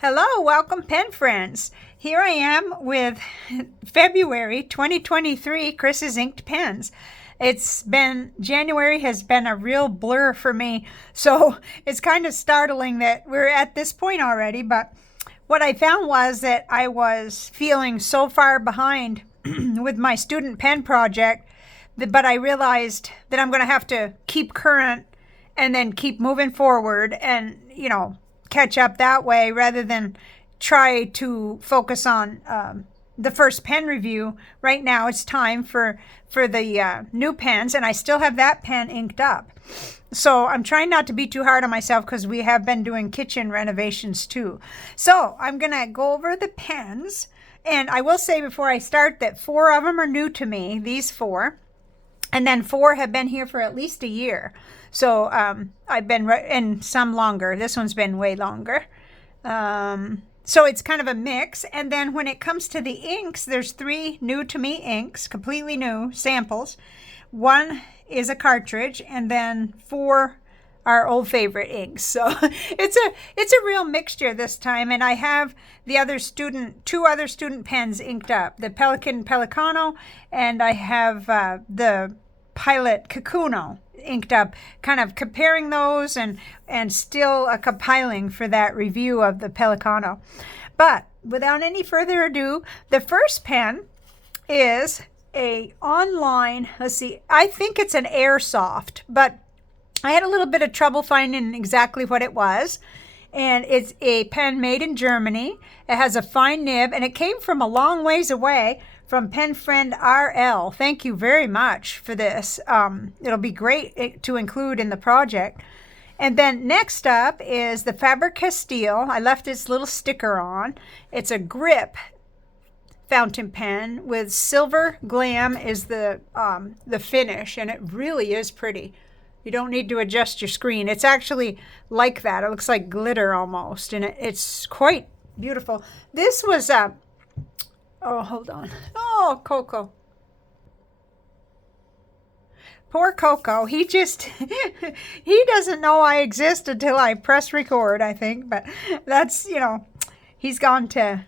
Hello, welcome pen friends. Here I am with February 2023 Chris's Inked Pens. January has been a real blur for me, so it's kind of startling that we're at this point already, but what I found was that I was feeling so far behind with my student pen project, but I realized that I'm going to have to keep current and then keep moving forward and, catch up that way rather than try to focus on the first pen review. Right now it's time for the new pens, and I still have that pen inked up. So I'm trying not to be too hard on myself because we have been doing kitchen renovations too. So I'm going to go over the pens, and I will say before I start that 4 of them are new to me, these 4. And then 4 have been here for at least a year. So I've been, and some longer. This one's been way longer. So it's kind of a mix. And then when it comes to the inks, there's 3 new to me inks, completely new samples. 1 is a cartridge, and then 4 are old favorite inks. So it's a real mixture this time. And I have the other 2 other student pens inked up, the Pelikan Pelikano, and I have the Pilot Kakuno inked up, kind of comparing those and still compiling for that review of the Pelikano. But without any further ado, the first pen is a online, let's see, I think it's an airsoft, but I had a little bit of trouble finding exactly what it was. And it's a pen made in Germany. It has a fine nib, and it came from a long ways away from pen friend RL. Thank you very much for this. It'll be great to include in the project. And then next up is the Fabrica steel. I left its little sticker on. It's a grip fountain pen with silver glam is the finish, and it really is pretty. You don't need to adjust your screen. It's actually like that. It looks like glitter almost, and it's quite beautiful. This was oh, hold on. Oh, Coco. Poor Coco. He he doesn't know I exist until I press record, I think. But that's, he's gone to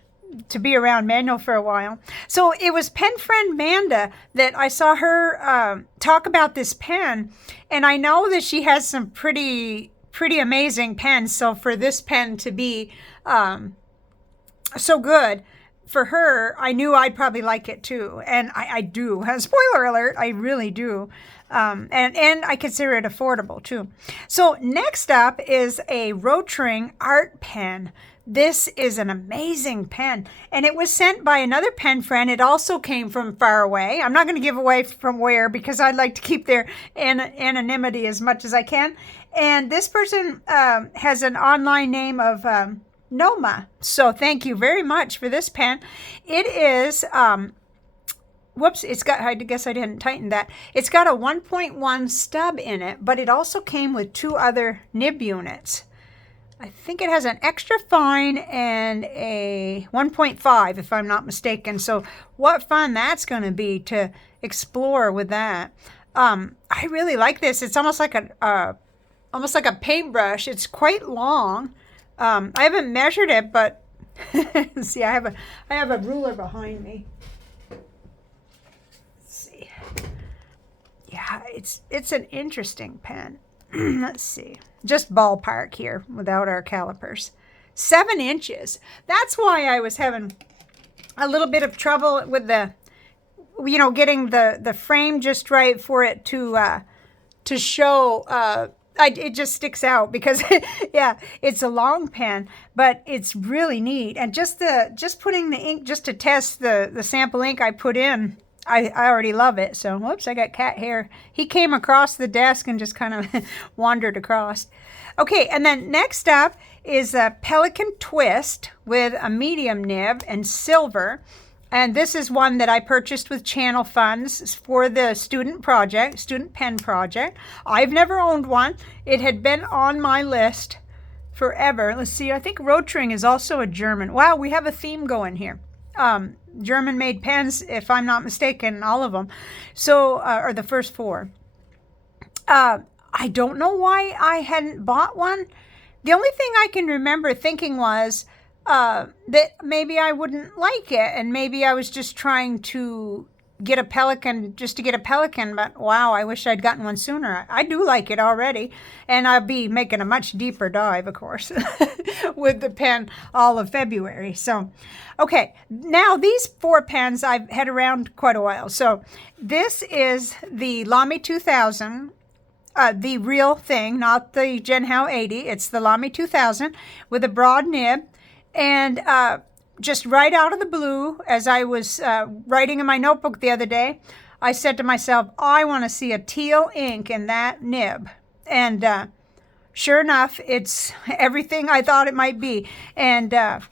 be around Manuel for a while. So it was pen friend Manda that I saw her talk about this pen. And I know that she has some pretty amazing pens. So for this pen to be so good, for her, I knew I'd probably like it too. And I do. Spoiler alert, I really do. And I consider it affordable too. So next up is a Rotary Art Pen. This is an amazing pen, and it was sent by another pen friend. It also came from far away. I'm not going to give away from where because I'd like to keep their anonymity as much as I can. And this person has an online name of Noma. So thank you very much for this pen. It is, whoops, I guess I didn't tighten that. It's got a 1.1 stub in it, but it also came with 2 other nib units. I think it has an extra fine and a 1.5, if I'm not mistaken. So what fun that's going to be to explore with that. I really like this. It's almost like a paintbrush. It's quite long. I haven't measured it, but see, I have a ruler behind me. Let's see. Yeah, it's an interesting pen. Let's see. Just ballpark here without our calipers. 7 inches. That's why I was having a little bit of trouble with the, getting the frame just right for it to show. It just sticks out because, yeah, it's a long pen, but it's really neat. And just putting the ink, just to test the sample ink I put in, I already love it. So, whoops, I got cat hair. He came across the desk and just kind of wandered across. Okay, and then next up is a Pelican Twist with a medium nib and silver. And this is one that I purchased with channel funds for the student pen project. I've never owned one. It had been on my list forever. Let's see, I think Rotring is also a German. Wow, we have a theme going here. German-made pens, if I'm not mistaken, all of them. So, or the first 4. I don't know why I hadn't bought one. The only thing I can remember thinking was, that maybe I wouldn't like it, and maybe I was just trying to get a pelican just to get a pelican, but wow, I wish I'd gotten one sooner. I do like it already, and I'll be making a much deeper dive, of course, with the pen all of February. So, okay, now these 4 pens I've had around quite a while. So this is the Lamy 2000, the real thing, not the Jinhao 80. It's the Lamy 2000 with a broad nib, and just right out of the blue, as I was writing in my notebook the other day, I said to myself, I want to see a teal ink in that nib. And sure enough, it's everything I thought it might be. And well,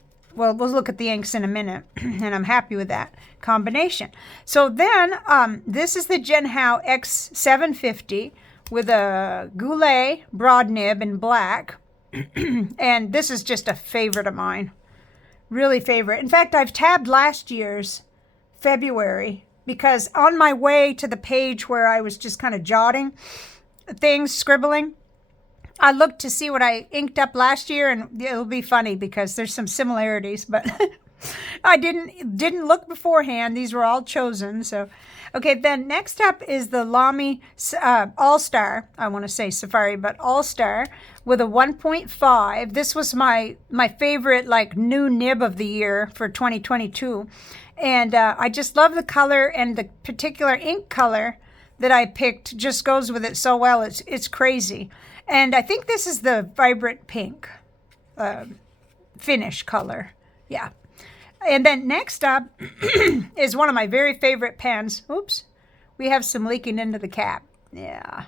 we'll look at the inks in a minute, and I'm happy with that combination. So then, this is the Jinhao X750 with a goulet broad nib in black. And this is just a favorite of mine. Really favorite. In fact, I've tabbed last year's February because on my way to the page where I was just kind of jotting things, scribbling, I looked to see what I inked up last year, and it'll be funny because there's some similarities, but I didn't look beforehand. These were all chosen. So, okay, then next up is the Lamy AllStar. I want to say Safari, but AllStar with a 1.5. This was my favorite like new nib of the year for 2022. And I just love the color, and the particular ink color that I picked just goes with it so well. It's crazy. And I think this is the vibrant pink finish color. Yeah. And then next up is one of my very favorite pens. Oops. We have some leaking into the cap. Yeah.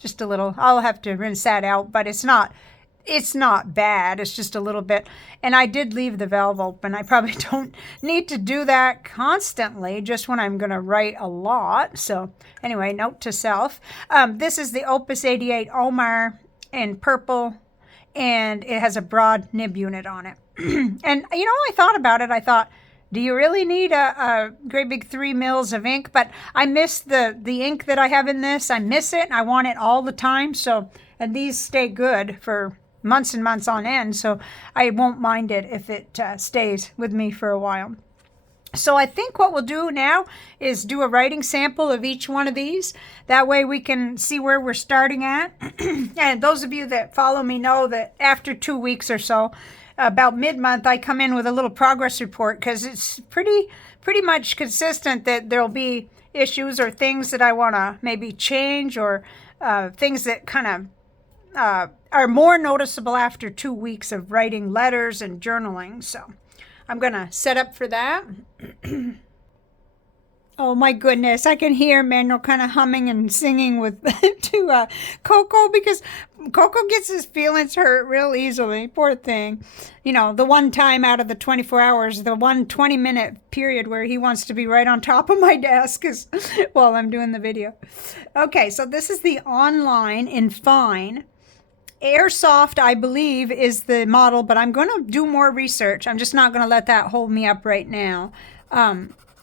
Just a little. I'll have to rinse that out, but it's not bad. It's just a little bit. And I did leave the valve open. I probably don't need to do that constantly, just when I'm going to write a lot. So anyway, note to self. This is the Opus 88 Omar in purple, and it has a broad nib unit on it. And, you know, I thought about it. I thought, do you really need a great big 3 mils of ink? But I miss the ink that I have in this. I miss it. I want it all the time. So, and these stay good for months and months on end. So I won't mind it if it stays with me for a while. So I think what we'll do now is do a writing sample of each one of these. That way we can see where we're starting at. And those of you that follow me know that after 2 weeks or so, about mid-month, I come in with a little progress report, because it's pretty much consistent that there'll be issues or things that I want to maybe change, or things that kind of are more noticeable after 2 weeks of writing letters and journaling. So I'm going to set up for that. Oh my goodness, I can hear Manuel kind of humming and singing with to Coco, because Coco gets his feelings hurt real easily. Poor thing. You know, the one time out of the 24 hours, the 20-minute period where he wants to be right on top of my desk while I'm doing the video. Okay, so this is the Online in Fine. Airsoft, I believe, is the model, but I'm going to do more research. I'm just not going to let that hold me up right now.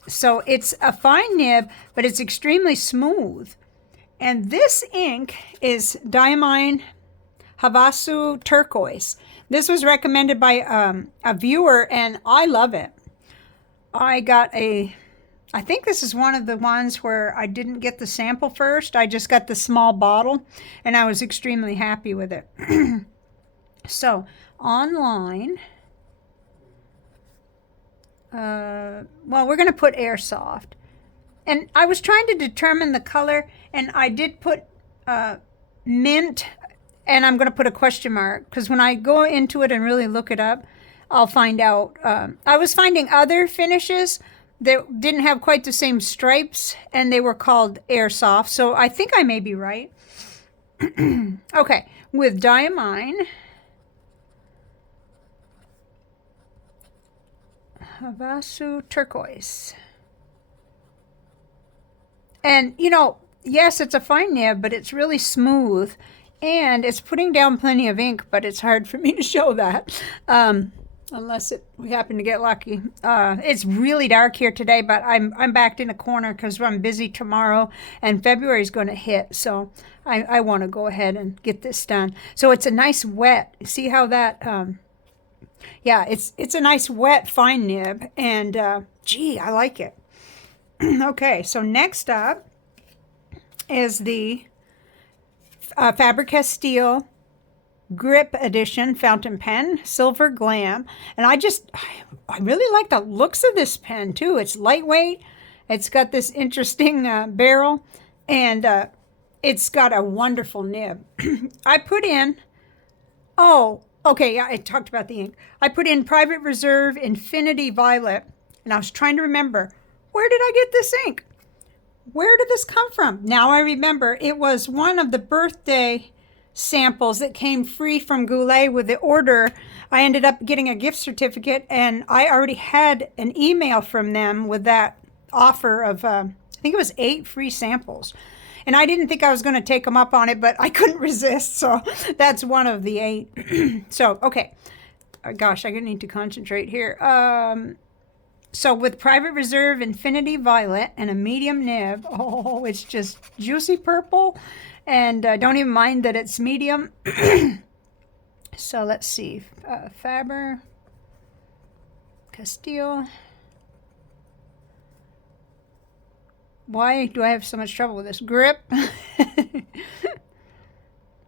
So it's a fine nib, but it's extremely smooth. And this ink is Diamine Havasu Turquoise. This was recommended by a viewer, and I love it. I think this is one of the ones where I didn't get the sample first. I just got the small bottle, and I was extremely happy with it. So, Online. Well, we're going to put Airsoft. And I was trying to determine the color, and I did put mint, and I'm going to put a question mark, because when I go into it and really look it up, I'll find out. I was finding other finishes that didn't have quite the same stripes, and they were called Airsoft, so I think I may be right. Okay, with Diamine. Havasu Turquoise. And, you know, yes, it's a fine nib, but it's really smooth. And it's putting down plenty of ink, but it's hard for me to show that. Unless we happen to get lucky. It's really dark here today, but I'm backed in a corner because I'm busy tomorrow, and February is going to hit. So I want to go ahead and get this done. So it's a nice wet. See how that Yeah, it's a nice wet fine nib, and gee, I like it. Okay, so next up is the Fabrica Steel Grip Edition fountain pen, silver glam, and I really like the looks of this pen too. It's lightweight, it's got this interesting barrel, and it's got a wonderful nib. I put in, oh, okay, yeah, I talked about the ink. I put in Private Reserve Infinity Violet, and I was trying to remember, where did I get this ink? Where did this come from? Now I remember, it was one of the birthday samples that came free from Goulet with the order. I ended up getting a gift certificate, and I already had an email from them with that offer of, I think it was 8 free samples. And I didn't think I was going to take them up on it, but I couldn't resist, so that's one of the 8. So, okay. Gosh, I need to concentrate here. So with Private Reserve Infinity Violet and a medium nib, oh, it's just juicy purple, and don't even mind that it's medium. So let's see, Faber Castile. Why do I have so much trouble with this? Grip.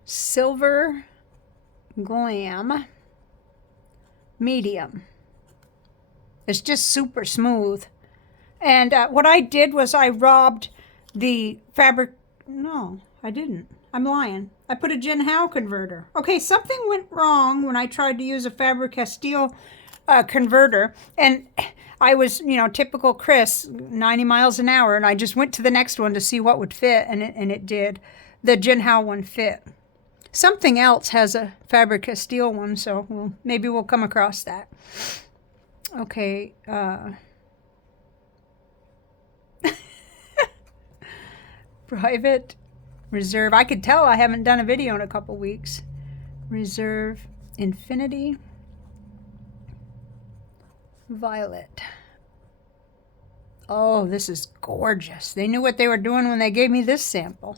Silver Glam medium. It's just super smooth. And what I did was I robbed the fabric. No, I didn't. I'm lying. I put a Jinhao converter. Okay, something went wrong when I tried to use a Fabrica Steel converter. And I was, typical Chris, 90 miles an hour. And I just went to the next one to see what would fit. And it did. The Jinhao one fit. Something else has a Fabrica Steel one. So maybe we'll come across that. Okay, Private Reserve. I could tell I haven't done a video in a couple weeks. Reserve Infinity Violet. Oh, this is gorgeous. They knew what they were doing when they gave me this sample.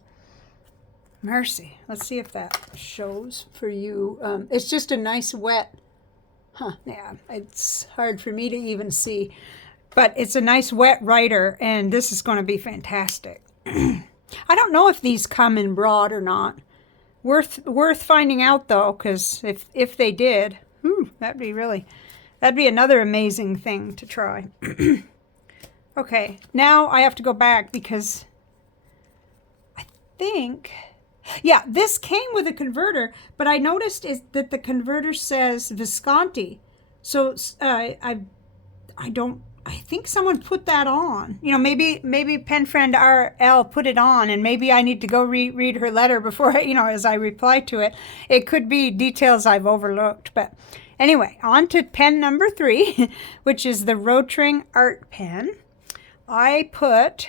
Mercy. Let's see if that shows for you. It's just a nice wet. Yeah, it's hard for me to even see. But it's a nice wet writer, and this is going to be fantastic. I don't know if these come in broad or not. Worth finding out, though, because if they did, that'd be another amazing thing to try. Okay, now I have to go back because I think... Yeah, this came with a converter, but I noticed that the converter says Visconti. So I think someone put that on. Maybe pen friend RL put it on, and maybe I need to go read her letter before as I reply to it. It could be details I've overlooked, but anyway, on to pen number 3, which is the Rotary Art Pen. I put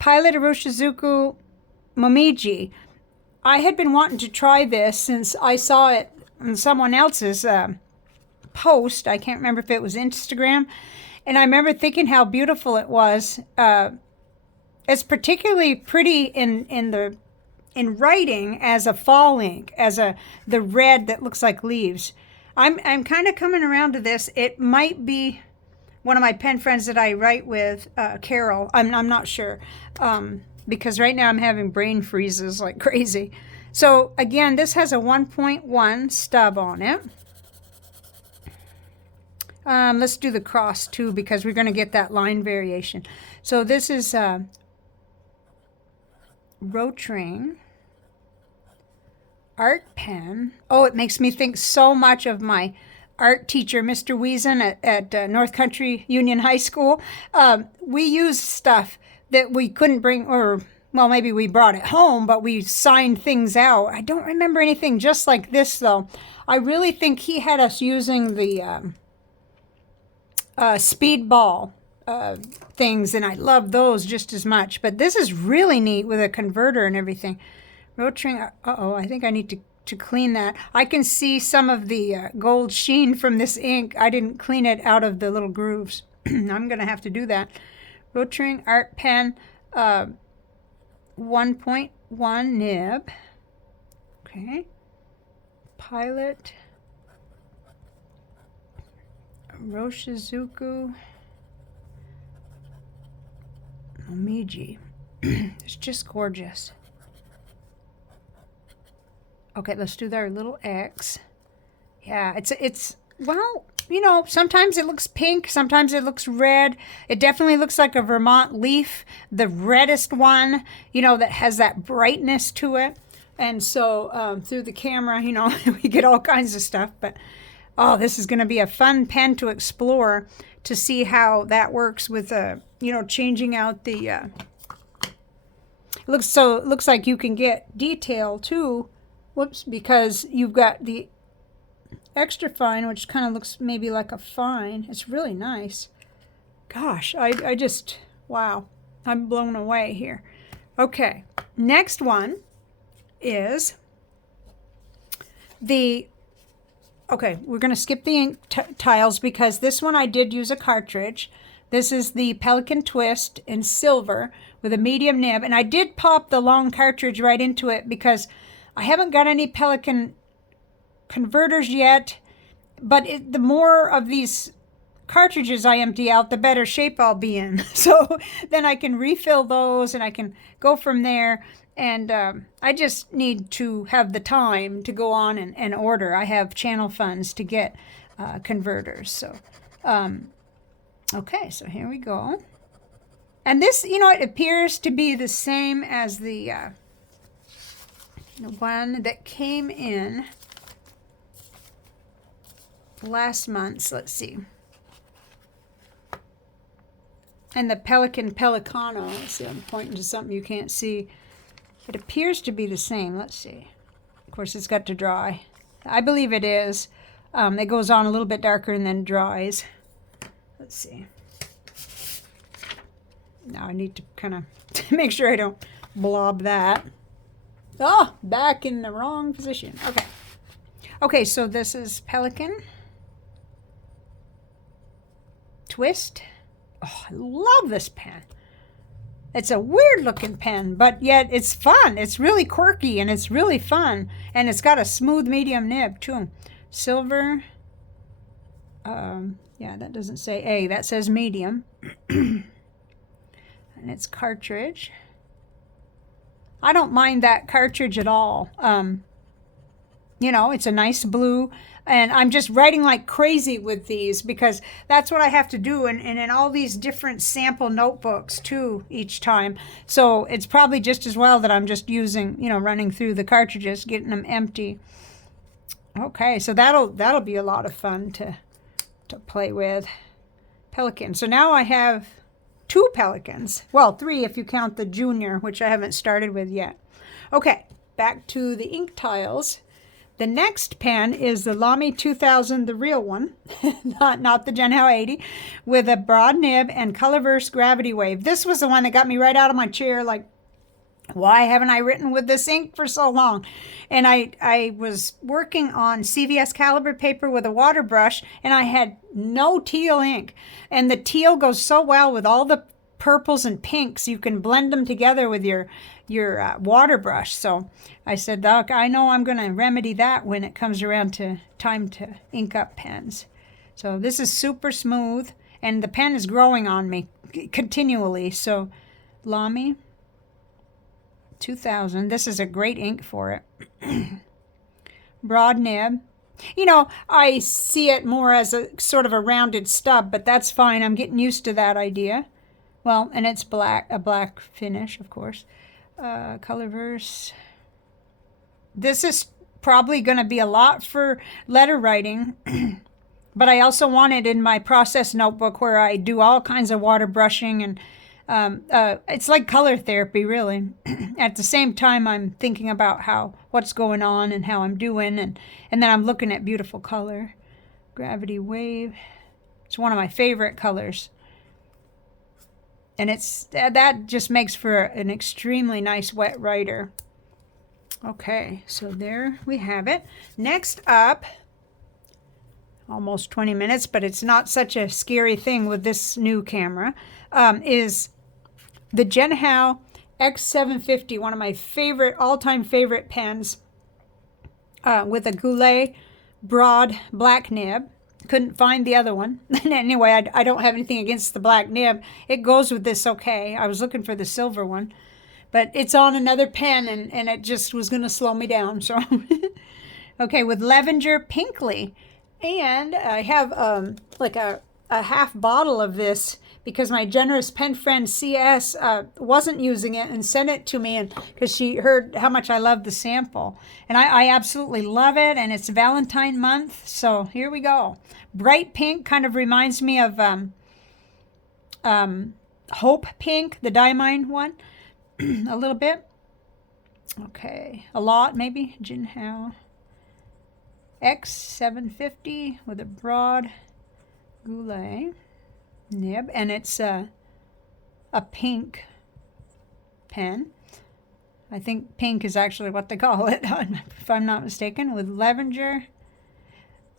Pilot Iroshizuku Momiji. I had been wanting to try this since I saw it on someone else's post. I can't remember if it was Instagram. And I remember thinking how beautiful it was. It's particularly pretty in writing as a fall ink, as the red that looks like leaves. I'm kind of coming around to this. It might be one of my pen friends that I write with, Carol. I'm not sure. Because right now I'm having brain freezes like crazy. So again, this has a 1.1 stub on it. Let's do the cross too, because we're going to get that line variation. So this is Rotary Art Pen. Oh, it makes me think so much of my art teacher, Mr. Wiesen at North Country Union High School. We used stuff that we couldn't bring, or, well, maybe we brought it home, but we signed things out. I don't remember anything just like this, though. I really think he had us using the speedball things, and I love those just as much. But this is really neat with a converter and everything. Rotary, I think I need to clean that. I can see some of the gold sheen from this ink. I didn't clean it out of the little grooves. I'm going to have to do that. Rotary Art Pen, 1.1 nib. Okay. Pilot Roshizuku Omiji. It's just gorgeous. Okay, let's do our little X. Yeah, it's well, you know, sometimes it looks pink, sometimes it looks red. It definitely looks like a Vermont leaf, the reddest one, you know, that has that brightness to it. And so through the camera, you know, we get all kinds of stuff. But, oh, this is going to be a fun pen to explore to see how that works with, you know, changing out the... It looks like you can get detail, too. Whoops, because you've got the extra fine, which kind of looks maybe like a fine. It's really nice. Gosh, I just, wow, I'm blown away here. Okay, next one is the, okay, we're going to skip the ink tiles because this one I did use a cartridge. This is the Pelican Twist in silver with a medium nib, and I did pop the long cartridge right into it because I haven't got any Pelican converters yet, but the more of these cartridges I empty out, the better shape I'll be in. So then I can refill those and I can go from there. And I just need to have the time to go on and order. I have channel funds to get converters. So, okay, so here we go. And this, you know, it appears to be the same as the one that came in last month's. Let's see. And the Pelikan Pelikano. Let's see, I'm pointing to something you can't see. It appears to be the same. Let's see. Of course, it's got to dry. I believe it is. It goes on a little bit darker and then dries. Let's see. Now I need to kind of make sure I don't blob that. Oh, back in the wrong position. Okay. Okay, so this is Pelican Twist. Oh, I love this pen. It's a weird looking pen, but yet it's fun. It's really quirky and it's really fun. And it's got a smooth medium nib too. Silver. Yeah, that doesn't say A. That says medium. And it's cartridge. I don't mind that cartridge at all. You know, it's a nice blue. And I'm just writing like crazy with these because that's what I have to do. And in all these different sample notebooks too each time. So it's probably just as well that I'm just using, you know, running through the cartridges, getting them empty. Okay, so that'll be a lot of fun to play with. Pelican. So now I have 2 Pelicans. Well, 3 if you count the junior, which I haven't started with yet. Okay, back to the ink tiles. The next pen is the Lamy 2000, the real one, not the Jinhao 80, with a broad nib and Colorverse Gravity Wave. This was the one that got me right out of my chair, like, why haven't I written with this ink for so long? And I was working on CVS caliber paper with a water brush, and I had no teal ink. And the teal goes so well with all the purples and pinks. You can blend them together with your water brush. So I said, Doc, I know I'm going to remedy that when it comes around to time to ink up pens. So this is super smooth, and the pen is growing on me continually. So Lamy 2000. This is a great ink for it. Broad nib. You know, I see it more as a sort of a rounded stub, but that's fine. I'm getting used to that idea. Well, and it's black, a black finish, of course. Colorverse. This is probably going to be a lot for letter writing, but I also want it in my process notebook where I do all kinds of water brushing, and it's like color therapy, really. At the same time, I'm thinking about what's going on and how I'm doing, and then I'm looking at beautiful color. Gravity Wave. It's one of my favorite colors. And that just makes for an extremely nice wet writer. Okay, so there we have it. Next up, almost 20 minutes, but it's not such a scary thing with this new camera, is the Jinhao X750, one of my favorite, all-time favorite pens, with a Goulet broad black nib. Couldn't find the other one. Anyway, I don't have anything against the black nib. It goes with this okay. I was looking for the silver one. But it's on another pen, and it just was going to slow me down. So, okay, with Lavender Pinkly. And I have like a half bottle of this because my generous pen friend CS wasn't using it and sent it to me, and because she heard how much I love the sample. And I absolutely love it, and it's Valentine month, so here we go. Bright pink kind of reminds me of Hope Pink, the Diamine one, a little bit. Okay, a lot maybe. Jinhao X750 with a broad goulet nib, and it's a pink pen. I think pink is actually what they call it, if I'm not mistaken, with lavender.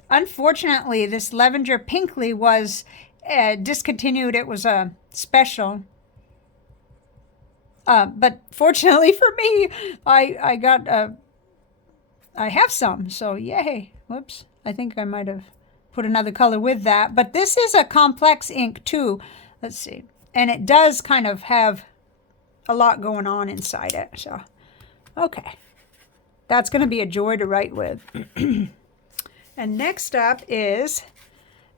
Unfortunately, this Lavender Pinkly was discontinued. It was a special. But fortunately for me, I got I have some, so yay. Whoops, I think I might have put another color with that. But this is a complex ink too. Let's see. And it does kind of have a lot going on inside it. So, okay. That's going to be a joy to write with. And next up is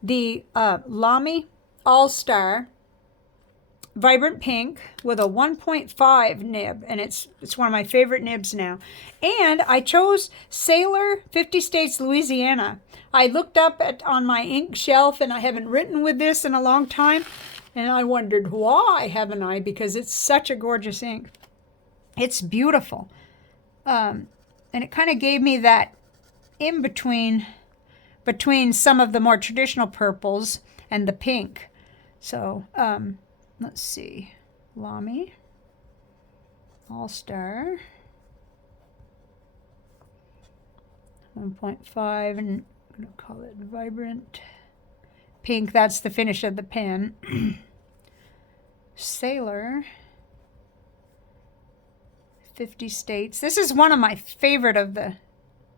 the Lamy AllStar Vibrant Pink with a 1.5 nib, and it's one of my favorite nibs now. And I chose Sailor 50 States, Louisiana. I looked up on my ink shelf, and I haven't written with this in a long time, and I wondered why haven't I, because it's such a gorgeous ink. It's beautiful. And it kind of gave me that in between some of the more traditional purples and the pink. So, let's see, Lamy AllStar 1.5, and I'm going to call it Vibrant Pink. That's the finish of the pen. Sailor 50 States. This is one of my favorite of the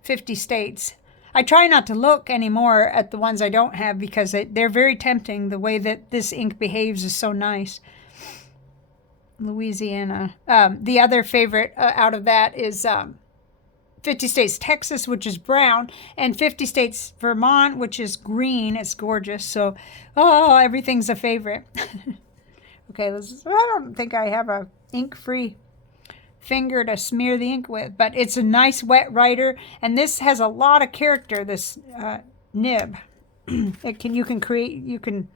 50 States. I try not to look anymore at the ones I don't have because they're very tempting. The way that this ink behaves is so nice. Louisiana. The other favorite out of that is 50 States Texas, which is brown, and 50 States Vermont, which is green. It's gorgeous. So, everything's a favorite. Okay, I don't think I have a ink-free finger to smear the ink with, but it's a nice wet writer, and this has a lot of character, this nib. You can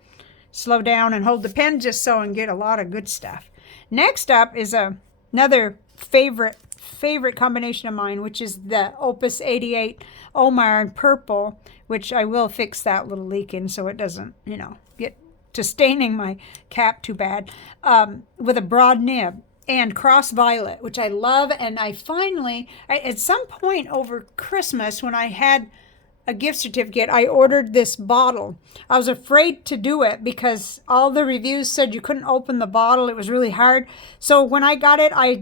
slow down and hold the pen just so and get a lot of good stuff. Next up is another favorite combination of mine, which is the Opus 88 Omar in purple, which I will fix that little leak in so it doesn't, get to staining my cap too bad, with a broad nib. And cross violet, which I love. And I finally, at some point over Christmas, when I had a gift certificate, I ordered this bottle. I was afraid to do it because all the reviews said you couldn't open the bottle. It was really hard. So when I got it, I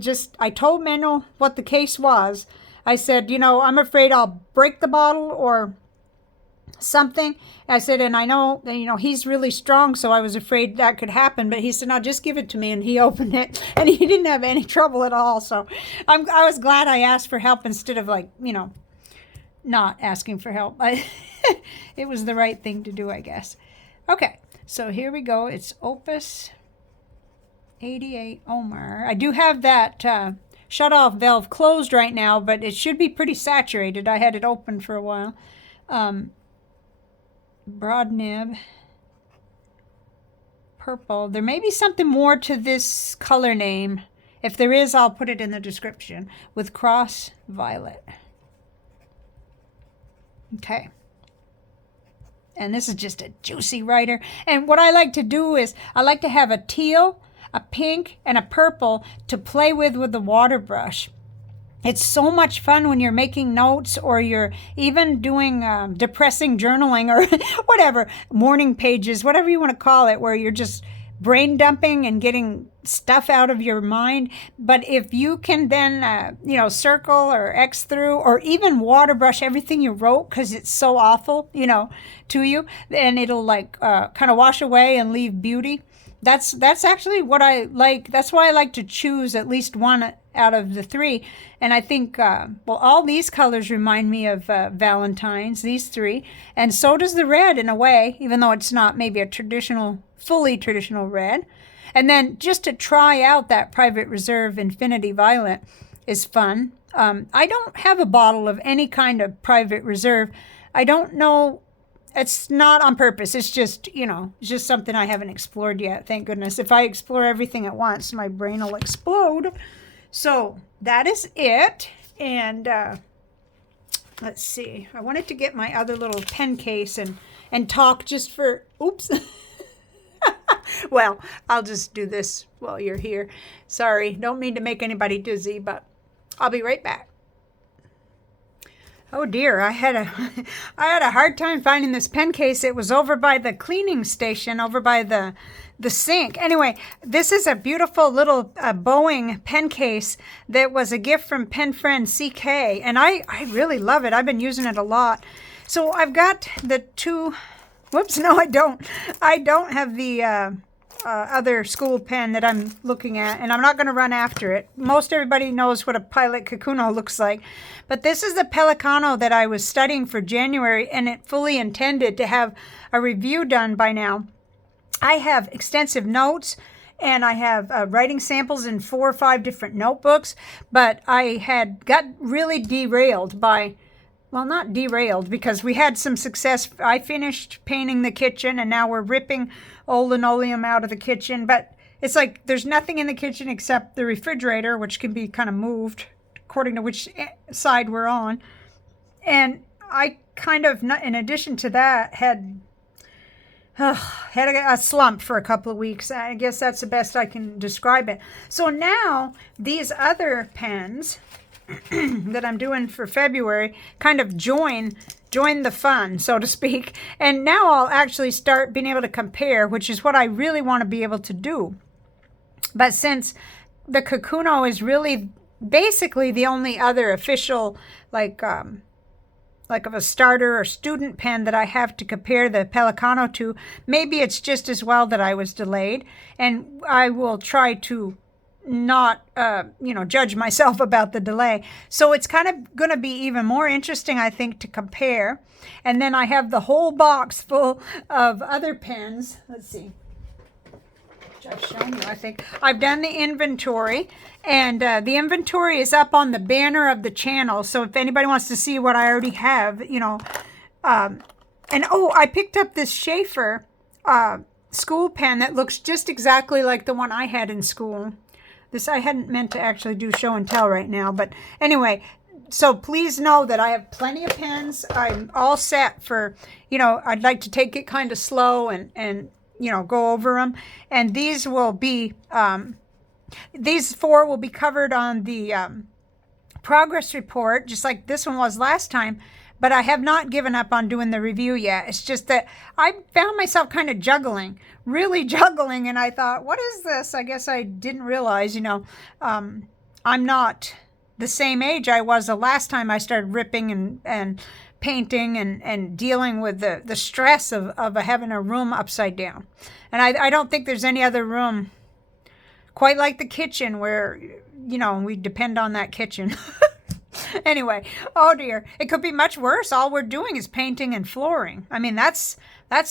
told Manuel what the case was. I said, I'm afraid I'll break the bottle or something. I said, and I know, he's really strong, so I was afraid that could happen. But he said, no, just give it to me. And he opened it, and he didn't have any trouble at all. So I was glad I asked for help instead of not asking for help. It was the right thing to do, I guess. Okay, so here we go. It's Opus 88 Omar. I do have that shut-off valve closed right now, but it should be pretty saturated. I had it open for a while. Broad nib, purple. There may be something more to this color name. If there is, I'll put it in the description. With cross violet. Okay. And this is just a juicy writer. And what I like to do is I like to have a teal, a pink, and a purple to play with the water brush. It's so much fun when you're making notes or you're even doing depressing journaling or whatever, morning pages, whatever you want to call it, where you're just brain dumping and getting stuff out of your mind. But if you can then, circle or X through or even water brush everything you wrote because it's so awful, to you, and it'll kind of wash away and leave beauty. That's actually what I like. That's why I like to choose at least one out of the three. And I think, all these colors remind me of Valentine's, these three. And so does the red in a way, even though it's not maybe a fully traditional red. And then just to try out that Private Reserve Infinity Violet is fun. I don't have a bottle of any kind of Private Reserve. I don't know. It's not on purpose. It's just, it's just something I haven't explored yet. Thank goodness. If I explore everything at once, my brain will explode. So that is it. And let's see. I wanted to get my other little pen case and talk just for, oops. Well, I'll just do this while you're here. Sorry. Don't mean to make anybody dizzy, but I'll be right back. Oh dear, I had a hard time finding this pen case. It was over by the cleaning station, over by the sink. Anyway, this is a beautiful little Boeing pen case that was a gift from pen friend CK, and I really love it. I've been using it a lot. So I've got the two, whoops, no I don't. I don't have the other school pen that I'm looking at, and I'm not going to run after it. Most everybody knows what a Pilot Kakuno looks like, but this is the Pelikano that I was studying for January, and it fully intended to have a review done by now. I have extensive notes, and I have writing samples in 4 or 5 different notebooks, but I had got really derailed by, well, not derailed, because we had some success. I finished painting the kitchen, and now we're ripping old linoleum out of the kitchen. But it's like there's nothing in the kitchen except the refrigerator, which can be kind of moved according to which side we're on. And I kind of, in addition to that, had a slump for a couple of weeks. I guess that's the best I can describe it. So now these other pens that I'm doing for February kind of join the fun, so to speak. And now I'll actually start being able to compare, which is what I really want to be able to do. But since the Kakuno is really basically the only other official, like of a starter or student pen that I have to compare the Pelikano to, maybe it's just as well that I was delayed. And I will try to not judge myself about the delay. So it's kind of going to be even more interesting, I think, to compare. And then I have the whole box full of other pens. Let's see, which I've shown you. I think I've done the inventory, and the inventory is up on the banner of the channel. So if anybody wants to see what I already have, and I picked up this Schaefer school pen that looks just exactly like the one I had in school. This I hadn't meant to actually do show and tell right now, but anyway, so please know that I have plenty of pens. I'm all set for, I'd like to take it kind of slow and go over them. And these will be, these 4 will be covered on the progress report, just like this one was last time. But I have not given up on doing the review yet. It's just that I found myself kind of really juggling, and I thought, what is this? I guess I didn't realize, I'm not the same age I was the last time I started ripping and painting and dealing with the stress of having a room upside down. And I don't think there's any other room quite like the kitchen where, we depend on that kitchen. Anyway, oh dear, it could be much worse. All we're doing is painting and flooring. I mean, that's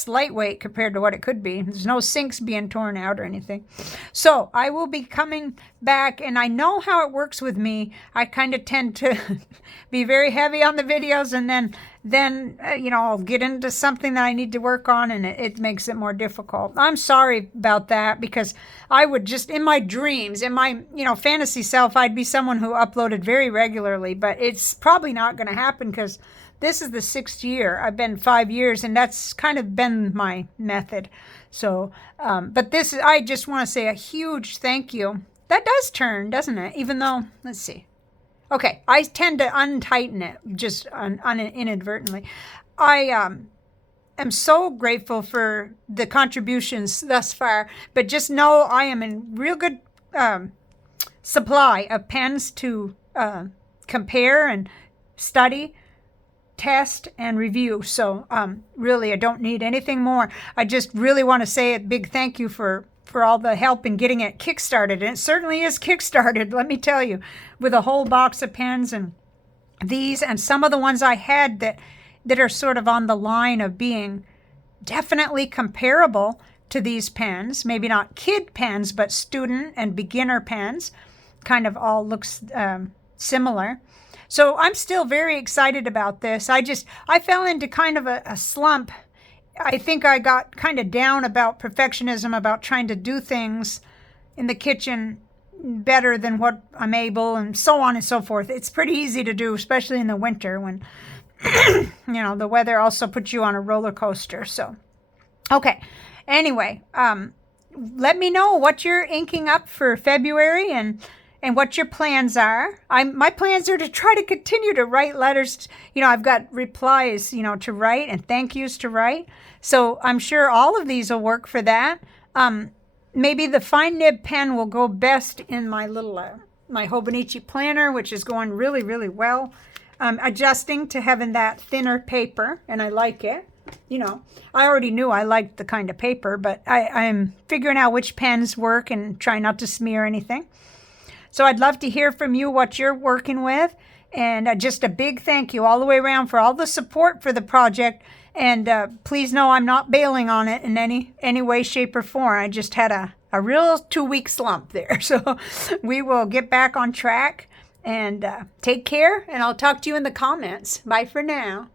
lightweight compared to what it could be. There's no sinks being torn out or anything. So I will be coming back, and I know how it works with me. I kind of tend to be very heavy on the videos, and then I'll get into something that I need to work on, and it makes it more difficult. I'm sorry about that, because I would just, in my dreams, in my fantasy self, I'd be someone who uploaded very regularly, but it's probably not going to happen because this is the 6th year. I've been 5 years, and that's kind of been my method. So, but I just want to say a huge thank you. That does turn, doesn't it? Even though, let's see. Okay, I tend to untighten it just inadvertently. I am so grateful for the contributions thus far, but just know I am in real good supply of pens to compare and study, test, and review. So really, I don't need anything more. I just really want to say a big thank you for all the help in getting it kickstarted. And it certainly is kickstarted, let me tell you, with a whole box of pens and these and some of the ones I had that are sort of on the line of being definitely comparable to these pens. Maybe not kid pens, but student and beginner pens. Kind of all looks similar. So I'm still very excited about this. I fell into kind of a slump. I think I got kind of down about perfectionism, about trying to do things in the kitchen better than what I'm able, and so on and so forth. It's pretty easy to do, especially in the winter when, the weather also puts you on a roller coaster. So, okay. Anyway, let me know what you're inking up for February and what your plans are. My plans are to try to continue to write letters. I've got replies, to write and thank yous to write. So I'm sure all of these will work for that. Maybe the fine nib pen will go best in my little, my Hobonichi planner, which is going really, really well. Adjusting to having that thinner paper, and I like it. I already knew I liked the kind of paper, but I'm figuring out which pens work and try not to smear anything. So I'd love to hear from you what you're working with. And just a big thank you all the way around for all the support for the project. And please know I'm not bailing on it in any way, shape, or form. I just had a real 2-week slump there. So we will get back on track and take care. And I'll talk to you in the comments. Bye for now.